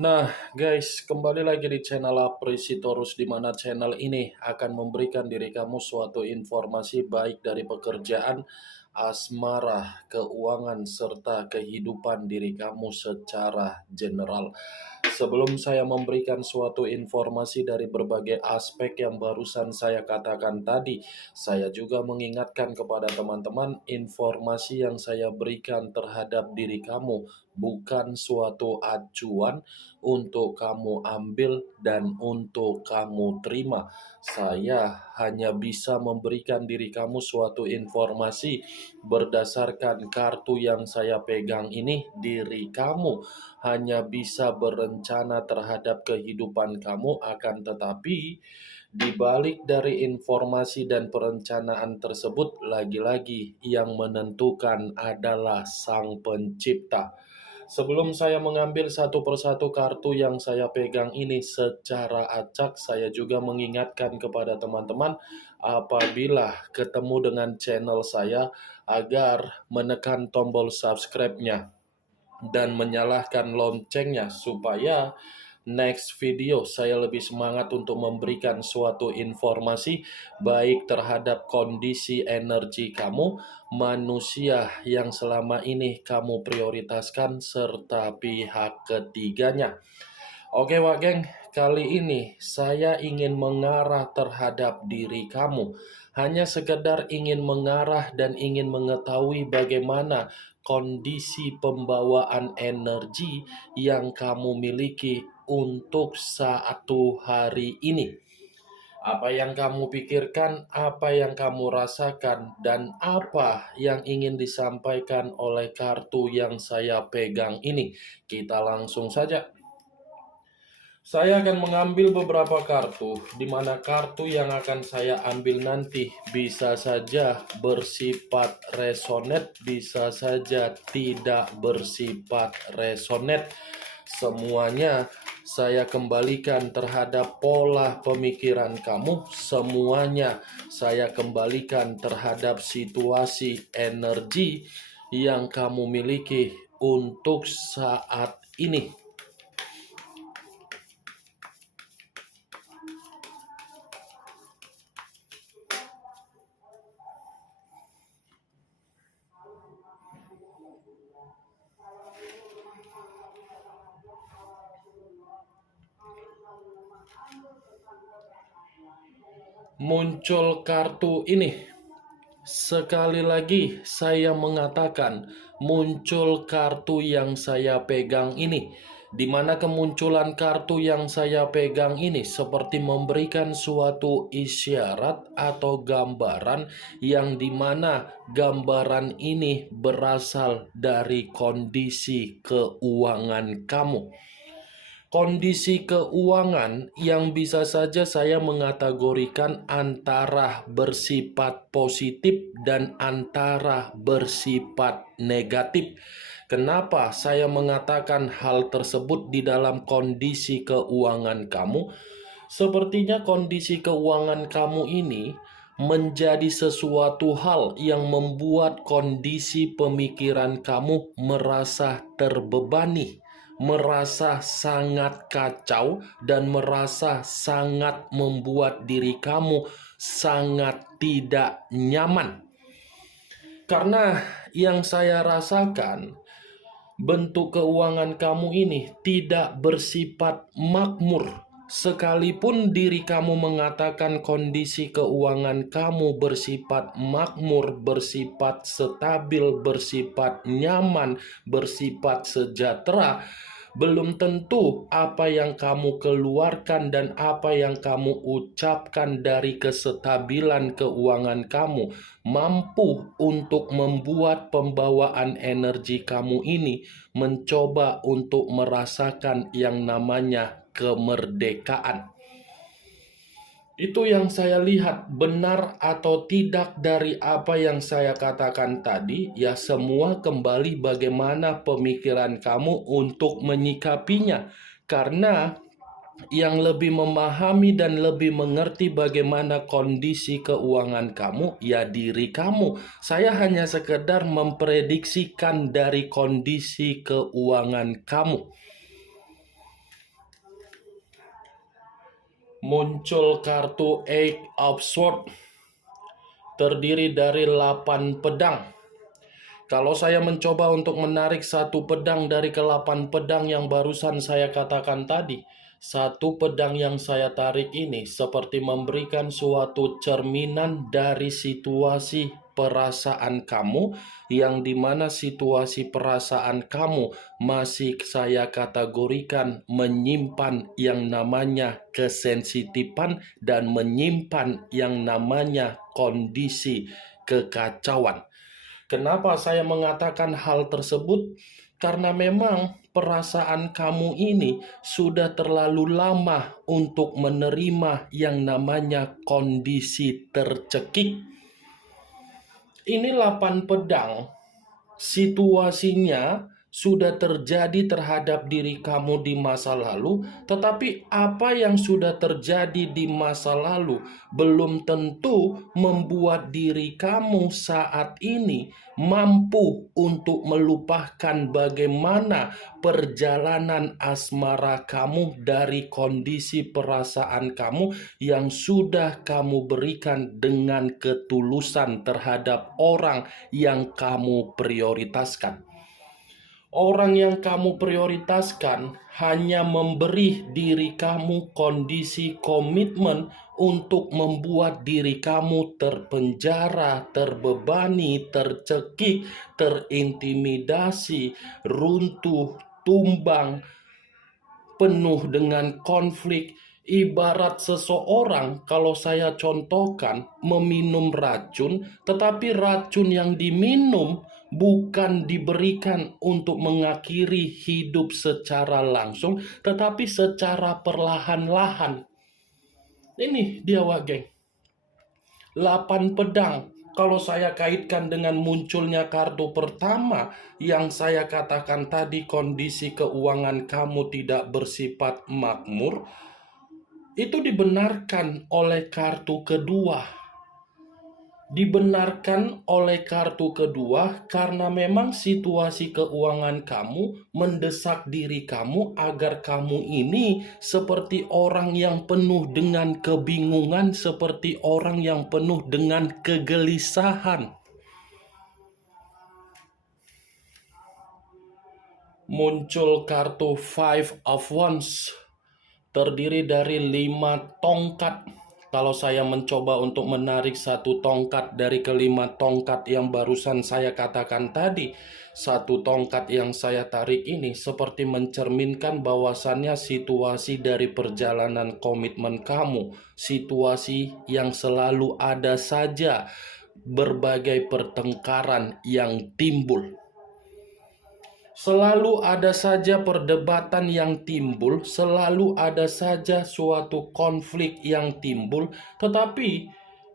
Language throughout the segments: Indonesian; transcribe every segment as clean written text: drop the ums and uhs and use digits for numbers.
Nah, guys, kembali lagi di channel Apresitorus, di mana channel ini akan memberikan diri kamu suatu informasi baik dari pekerjaan, asmara, keuangan, serta kehidupan diri kamu secara general. Sebelum saya memberikan suatu informasi dari berbagai aspek yang barusan saya katakan tadi, saya juga mengingatkan kepada teman-teman, informasi yang saya berikan terhadap diri kamu bukan suatu acuan untuk kamu ambil dan untuk kamu terima. Saya hanya bisa memberikan diri kamu suatu informasi berdasarkan kartu yang saya pegang ini. Diri kamu hanya bisa berencana terhadap kehidupan kamu, akan tetapi di balik dari informasi dan perencanaan tersebut, lagi-lagi yang menentukan adalah Sang Pencipta. Sebelum saya mengambil satu persatu kartu yang saya pegang ini secara acak, saya juga mengingatkan kepada teman-teman apabila ketemu dengan channel saya agar menekan tombol subscribe-nya dan menyalakan loncengnya supaya next video saya lebih semangat untuk memberikan suatu informasi baik terhadap kondisi energi kamu, manusia yang selama ini kamu prioritaskan, serta pihak ketiganya. Oke Wak Geng, kali ini saya ingin mengarah terhadap diri kamu. Hanya sekedar ingin mengarah dan ingin mengetahui bagaimana kondisi pembawaan energi yang kamu miliki untuk satu hari ini. Apa yang kamu pikirkan, apa yang kamu rasakan, dan apa yang ingin disampaikan oleh kartu yang saya pegang ini. Kita langsung saja. Saya akan mengambil beberapa kartu, di mana kartu yang akan saya ambil nanti bisa saja bersifat resonet, bisa saja tidak bersifat resonet. Semuanya saya kembalikan terhadap pola pemikiran kamu, semuanya saya kembalikan terhadap situasi energi yang kamu miliki untuk saat ini. Muncul kartu ini. Sekali lagi saya mengatakan, muncul kartu yang saya pegang ini, di mana kemunculan kartu yang saya pegang ini seperti memberikan suatu isyarat atau gambaran yang dimana gambaran ini berasal dari kondisi keuangan kamu. Kondisi keuangan yang bisa saja saya mengategorikan antara bersifat positif dan antara bersifat negatif. Kenapa saya mengatakan hal tersebut di dalam kondisi keuangan kamu? Sepertinya kondisi keuangan kamu ini menjadi sesuatu hal yang membuat kondisi pemikiran kamu merasa terbebani, merasa sangat kacau, dan merasa sangat membuat diri kamu sangat tidak nyaman. Karena yang saya rasakan, bentuk keuangan kamu ini tidak bersifat makmur. Sekalipun diri kamu mengatakan kondisi keuangan kamu bersifat makmur, bersifat stabil, bersifat nyaman, bersifat sejahtera, belum tentu apa yang kamu keluarkan dan apa yang kamu ucapkan dari kestabilan keuangan kamu mampu untuk membuat pembawaan energi kamu ini mencoba untuk merasakan yang namanya kemerdekaan. Itu yang saya lihat, benar atau tidak dari apa yang saya katakan tadi, ya semua kembali bagaimana pemikiran kamu untuk menyikapinya. Karena yang lebih memahami dan lebih mengerti bagaimana kondisi keuangan kamu, ya diri kamu. Saya hanya sekedar memprediksikan dari kondisi keuangan kamu. Muncul kartu Eight of Swords, terdiri dari 8 pedang. Kalau saya mencoba untuk menarik satu pedang dari ke-8 pedang yang barusan saya katakan tadi, satu pedang yang saya tarik ini seperti memberikan suatu cerminan dari situasi perasaan kamu, yang dimana situasi perasaan kamu masih saya kategorikan menyimpan yang namanya kesensitifan dan menyimpan yang namanya kondisi kekacauan. Kenapa saya mengatakan hal tersebut? Karena memang perasaan kamu ini sudah terlalu lama untuk menerima yang namanya kondisi tercekik. Ini 8 pedang, situasinya sudah terjadi terhadap diri kamu di masa lalu, tetapi apa yang sudah terjadi di masa lalu belum tentu membuat diri kamu saat ini mampu untuk melupakan bagaimana perjalanan asmara kamu dari kondisi perasaan kamu yang sudah kamu berikan dengan ketulusan terhadap orang yang kamu prioritaskan. Orang yang kamu prioritaskan hanya memberi diri kamu kondisi komitmen untuk membuat diri kamu terpenjara, terbebani, tercekik, terintimidasi, runtuh, tumbang, penuh dengan konflik. Ibarat seseorang, kalau saya contohkan, meminum racun, tetapi racun yang diminum bukan diberikan untuk mengakhiri hidup secara langsung, tetapi secara perlahan-lahan. Ini dia, geng. 8 pedang. Kalau saya kaitkan dengan munculnya kartu pertama yang saya katakan tadi, kondisi keuangan kamu tidak bersifat makmur, itu dibenarkan oleh kartu kedua. Dibenarkan oleh kartu kedua karena memang situasi keuangan kamu mendesak diri kamu agar kamu ini seperti orang yang penuh dengan kebingungan, seperti orang yang penuh dengan kegelisahan. Muncul kartu Five of Wands, terdiri dari 5 tongkat. Kalau saya mencoba untuk menarik satu tongkat dari kelima tongkat yang barusan saya katakan tadi, satu tongkat yang saya tarik ini seperti mencerminkan bahwasannya situasi dari perjalanan komitmen kamu, situasi yang selalu ada saja berbagai pertengkaran yang timbul. Selalu ada saja perdebatan yang timbul, selalu ada saja suatu konflik yang timbul, tetapi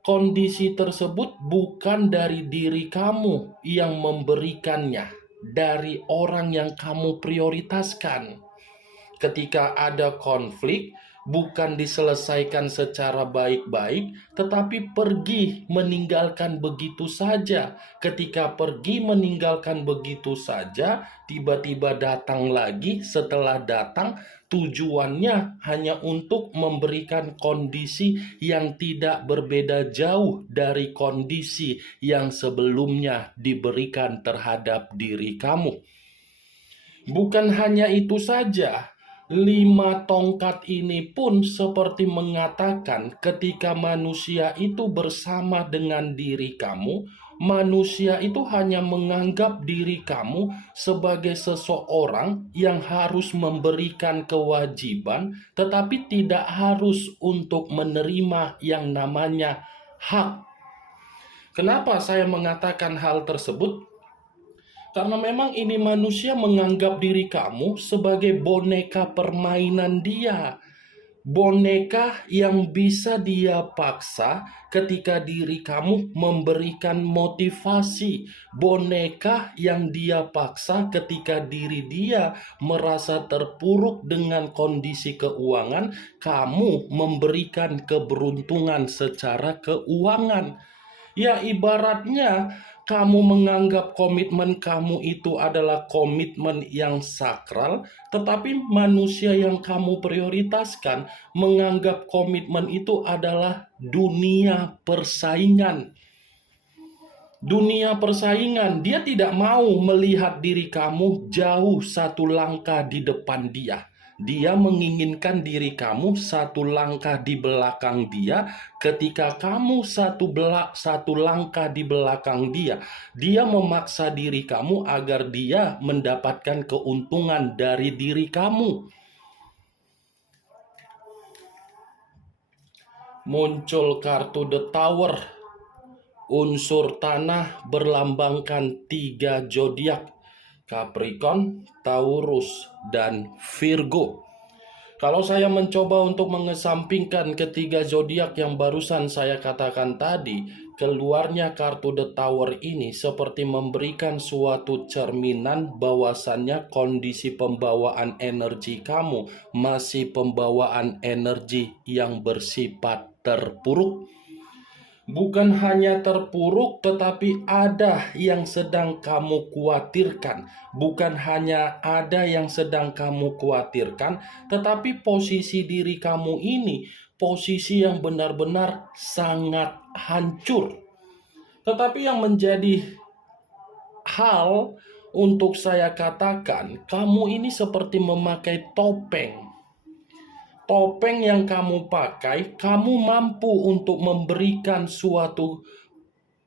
kondisi tersebut bukan dari diri kamu yang memberikannya, dari orang yang kamu prioritaskan. Ketika ada konflik, bukan diselesaikan secara baik-baik, tetapi pergi meninggalkan begitu saja. Ketika pergi meninggalkan begitu saja, tiba-tiba datang lagi. Setelah datang, tujuannya hanya untuk memberikan kondisi yang tidak berbeda jauh dari kondisi yang sebelumnya diberikan terhadap diri kamu. Bukan hanya itu saja, 5 tongkat ini pun seperti mengatakan ketika manusia itu bersama dengan diri kamu, manusia itu hanya menganggap diri kamu sebagai seseorang yang harus memberikan kewajiban, tetapi tidak harus untuk menerima yang namanya hak. Kenapa saya mengatakan hal tersebut? Karena memang ini manusia menganggap diri kamu sebagai boneka permainan dia. Boneka yang bisa dia paksa ketika diri kamu memberikan motivasi. Boneka yang dia paksa ketika diri dia merasa terpuruk dengan kondisi keuangan, kamu memberikan keberuntungan secara keuangan. Ya, ibaratnya kamu menganggap komitmen kamu itu adalah komitmen yang sakral, tetapi manusia yang kamu prioritaskan menganggap komitmen itu adalah dunia persaingan. Dunia persaingan, dia tidak mau melihat diri kamu jauh satu langkah di depan dia. Dia menginginkan diri kamu satu langkah di belakang dia. Ketika kamu satu langkah di belakang dia, dia memaksa diri kamu agar dia mendapatkan keuntungan dari diri kamu. Muncul kartu The Tower. Unsur tanah berlambangkan 3 zodiak: Capricorn, Taurus, dan Virgo. Kalau saya mencoba untuk mengesampingkan ketiga zodiak yang barusan saya katakan tadi, keluarnya kartu The Tower ini seperti memberikan suatu cerminan bahwasannya kondisi pembawaan energi kamu masih pembawaan energi yang bersifat terpuruk. Bukan hanya terpuruk, tetapi ada yang sedang kamu khawatirkan. Bukan hanya ada yang sedang kamu khawatirkan, tetapi posisi diri kamu ini, posisi yang benar-benar sangat hancur. Tetapi yang menjadi hal untuk saya katakan, kamu ini seperti memakai topeng. Topeng yang kamu pakai, kamu mampu untuk memberikan suatu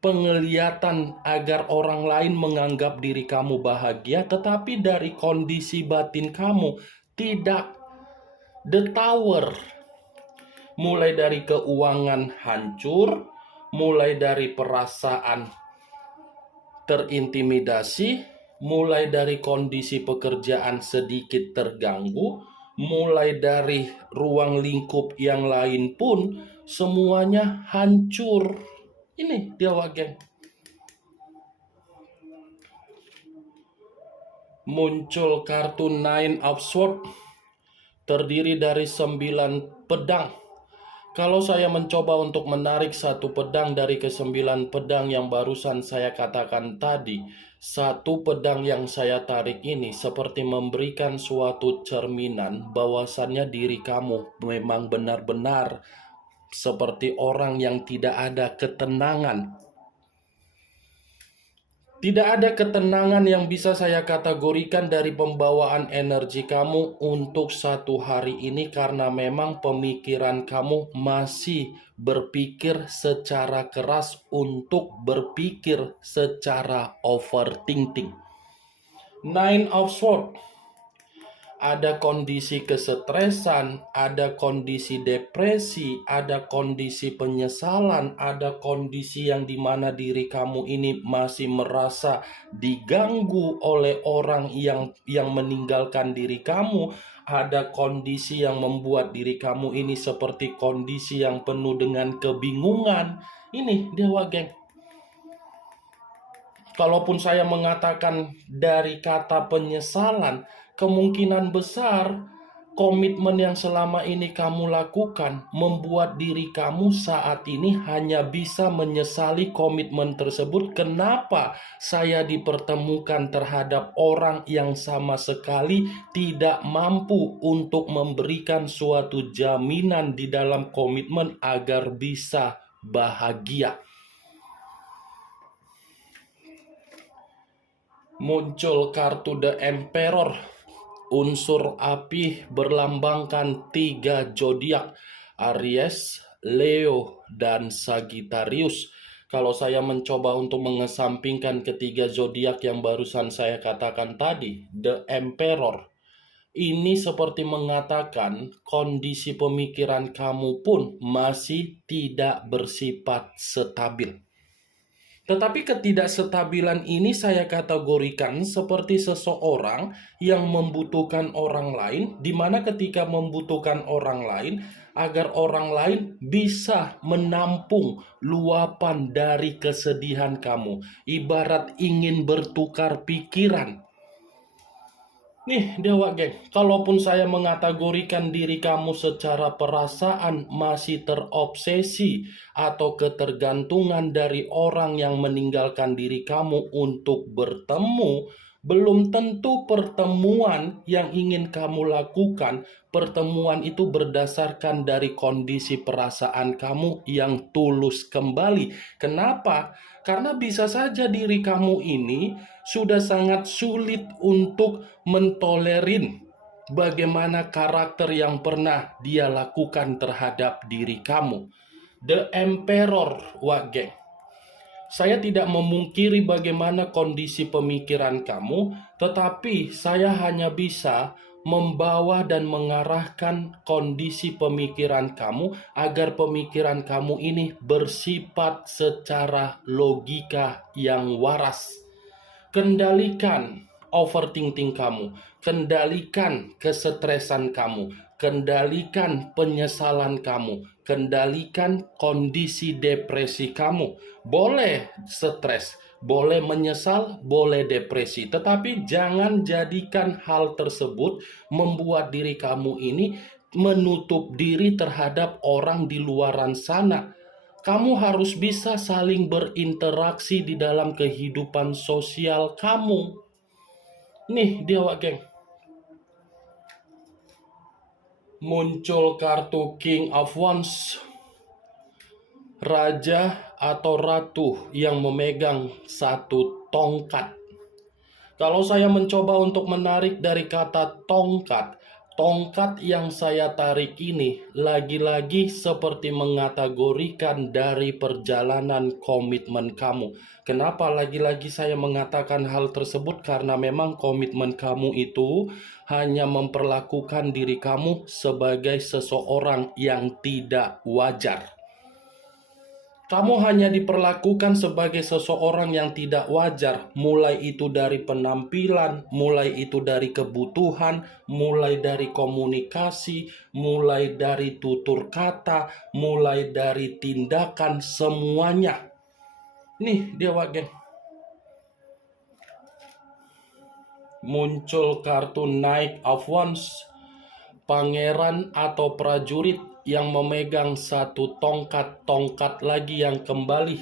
penglihatan agar orang lain menganggap diri kamu bahagia, tetapi dari kondisi batin kamu tidak. The Tower, mulai dari keuangan hancur, mulai dari perasaan terintimidasi, mulai dari kondisi pekerjaan sedikit terganggu, mulai dari ruang lingkup yang lain pun semuanya hancur. Ini Dewa Geng. Muncul kartu Nine of Swords, terdiri dari 9 pedang. Kalau saya mencoba untuk menarik satu pedang dari ke-9 pedang yang barusan saya katakan tadi, satu pedang yang saya tarik ini seperti memberikan suatu cerminan bahwasannya diri kamu memang benar-benar seperti orang yang tidak ada ketenangan. Tidak ada ketenangan yang bisa saya kategorikan dari pembawaan energi kamu untuk satu hari ini, karena memang pemikiran kamu masih berpikir secara keras untuk berpikir secara overthinking. Nine of Swords. Ada kondisi kesetresan, ada kondisi depresi, ada kondisi penyesalan, ada kondisi yang dimana diri kamu ini masih merasa diganggu oleh orang yang meninggalkan diri kamu. Ada kondisi yang membuat diri kamu ini seperti kondisi yang penuh dengan kebingungan. Ini Dewa Geng. Kalaupun saya mengatakan dari kata penyesalan, kemungkinan besar komitmen yang selama ini kamu lakukan membuat diri kamu saat ini hanya bisa menyesali komitmen tersebut. Kenapa saya dipertemukan terhadap orang yang sama sekali tidak mampu untuk memberikan suatu jaminan di dalam komitmen agar bisa bahagia? Muncul kartu The Emperor. Unsur api berlambangkan 3 zodiak: Aries, Leo, dan Sagittarius. Kalau saya mencoba untuk mengesampingkan ketiga zodiak yang barusan saya katakan tadi, The Emperor ini seperti mengatakan kondisi pemikiran kamu pun masih tidak bersifat stabil. Tetapi ketidakstabilan ini saya kategorikan seperti seseorang yang membutuhkan orang lain, di mana ketika membutuhkan orang lain, agar orang lain bisa menampung luapan dari kesedihan kamu. Ibarat ingin bertukar pikiran. Nih, Dewa Geng, kalaupun saya mengategorikan diri kamu secara perasaan masih terobsesi atau ketergantungan dari orang yang meninggalkan diri kamu untuk bertemu, belum tentu pertemuan yang ingin kamu lakukan, pertemuan itu berdasarkan dari kondisi perasaan kamu yang tulus kembali. Kenapa? Karena bisa saja diri kamu ini sudah sangat sulit untuk mentolerin bagaimana karakter yang pernah dia lakukan terhadap diri kamu. The Emperor, Wak Geng. Saya tidak memungkiri bagaimana kondisi pemikiran kamu, tetapi saya hanya bisa membawa dan mengarahkan kondisi pemikiran kamu agar pemikiran kamu ini bersifat secara logika yang waras. Kendalikan overthinking kamu, kendalikan kesetresan kamu, kendalikan penyesalan kamu, kendalikan kondisi depresi kamu. Boleh stres, boleh menyesal, boleh depresi, tetapi jangan jadikan hal tersebut membuat diri kamu ini menutup diri terhadap orang di luaran sana. Kamu harus bisa saling berinteraksi di dalam kehidupan sosial kamu. Nih dia, Wak Geng. Muncul kartu King of Wands. Raja atau ratu yang memegang satu tongkat. Kalau saya mencoba untuk menarik dari kata tongkat, tongkat yang saya tarik ini lagi-lagi seperti mengategorikan dari perjalanan komitmen kamu. Kenapa lagi-lagi saya mengatakan hal tersebut? Karena memang komitmen kamu itu hanya memperlakukan diri kamu sebagai seseorang yang tidak wajar. Kamu hanya diperlakukan sebagai seseorang yang tidak wajar, mulai itu dari penampilan, mulai itu dari kebutuhan, mulai dari komunikasi, mulai dari tutur kata, mulai dari tindakan, semuanya. Nih dia, Wak Geng. Muncul kartu Knight of Wands, pangeran atau prajurit yang memegang satu tongkat lagi yang kembali.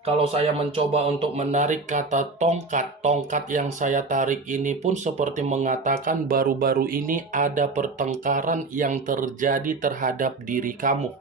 Kalau saya mencoba untuk menarik kata tongkat yang saya tarik ini pun seperti mengatakan baru-baru ini ada pertengkaran yang terjadi terhadap diri kamu.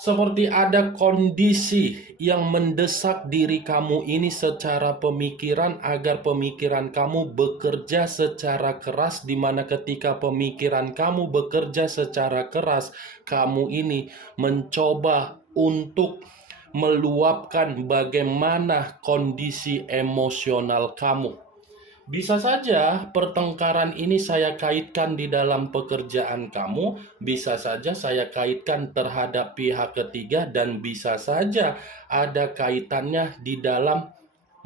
Seperti ada kondisi yang mendesak diri kamu ini secara pemikiran agar pemikiran kamu bekerja secara keras, di mana ketika pemikiran kamu bekerja secara keras, kamu ini mencoba untuk meluapkan bagaimana kondisi emosional kamu. Bisa saja pertengkaran ini saya kaitkan di dalam pekerjaan kamu, bisa saja saya kaitkan terhadap pihak ketiga, dan bisa saja ada kaitannya di dalam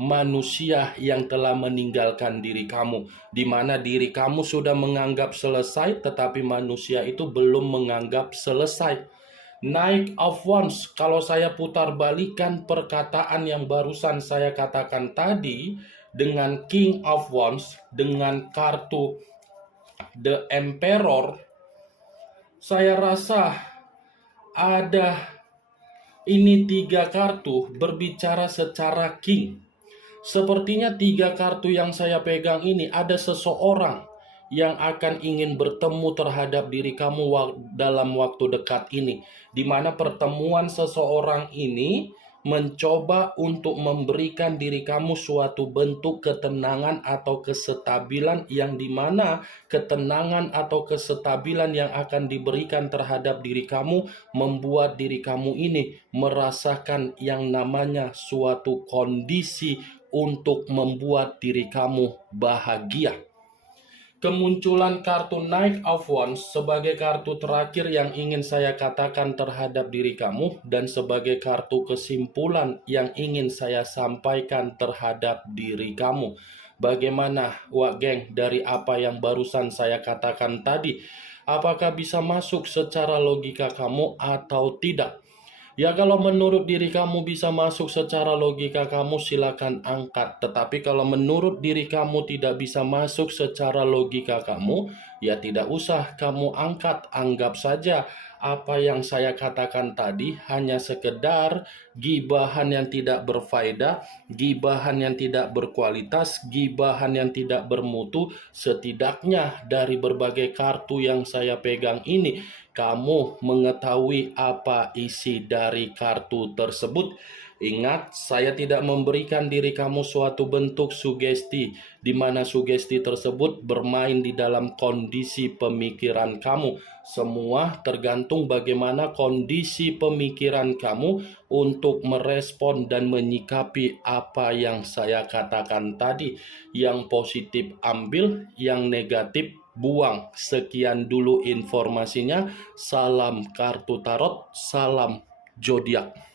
manusia yang telah meninggalkan diri kamu, di mana diri kamu sudah menganggap selesai, tetapi manusia itu belum menganggap selesai. Knight of Wands, kalau saya putar balikan perkataan yang barusan saya katakan tadi dengan King of Wands, dengan kartu The Emperor, saya rasa ada ini 3 kartu berbicara secara king. Sepertinya 3 kartu yang saya pegang ini ada seseorang yang akan ingin bertemu terhadap diri kamu dalam waktu dekat ini, di mana pertemuan seseorang ini mencoba untuk memberikan diri kamu suatu bentuk ketenangan atau kesestabilan, yang dimana ketenangan atau kesestabilan yang akan diberikan terhadap diri kamu membuat diri kamu ini merasakan yang namanya suatu kondisi untuk membuat diri kamu bahagia. Kemunculan kartu Knight of Wands sebagai kartu terakhir yang ingin saya katakan terhadap diri kamu, dan sebagai kartu kesimpulan yang ingin saya sampaikan terhadap diri kamu. Bagaimana, Wak Geng, dari apa yang barusan saya katakan tadi? Apakah bisa masuk secara logika kamu atau tidak? Ya kalau menurut diri kamu bisa masuk secara logika kamu silakan angkat. Tetapi kalau menurut diri kamu tidak bisa masuk secara logika kamu, ya tidak usah kamu angkat. Anggap saja apa yang saya katakan tadi hanya sekedar gibahan yang tidak berfaedah, gibahan yang tidak berkualitas, gibahan yang tidak bermutu. Setidaknya dari berbagai kartu yang saya pegang ini, kamu mengetahui apa isi dari kartu tersebut. Ingat, saya tidak memberikan diri kamu suatu bentuk sugesti, di mana sugesti tersebut bermain di dalam kondisi pemikiran kamu. Semua tergantung bagaimana kondisi pemikiran kamu untuk merespon dan menyikapi apa yang saya katakan tadi. Yang positif ambil, yang negatif buang. Sekian dulu informasinya. Salam kartu tarot, salam zodiak.